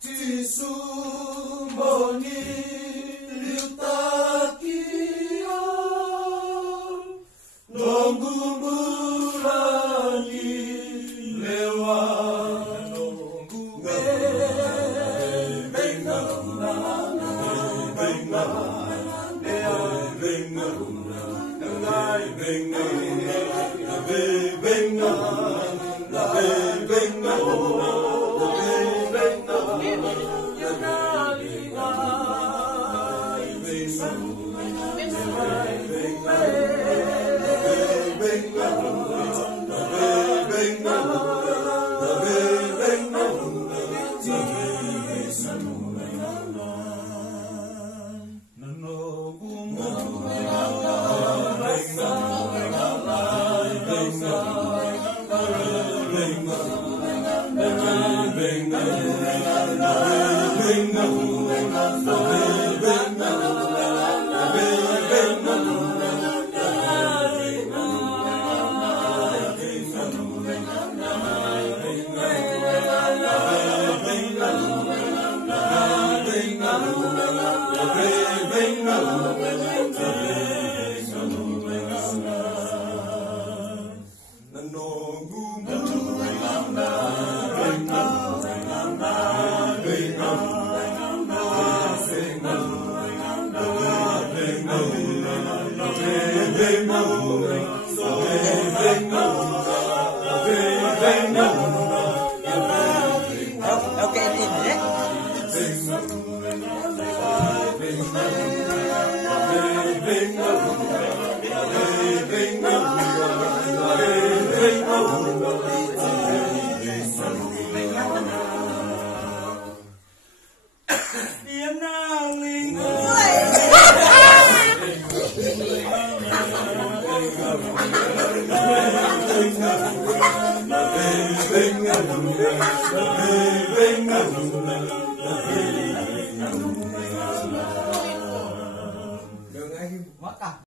Chỉ xuống bờ ni liu ta kia đồng bù la ni lewa đồng bù bê na bê na bê na ngai bê na bê na bê na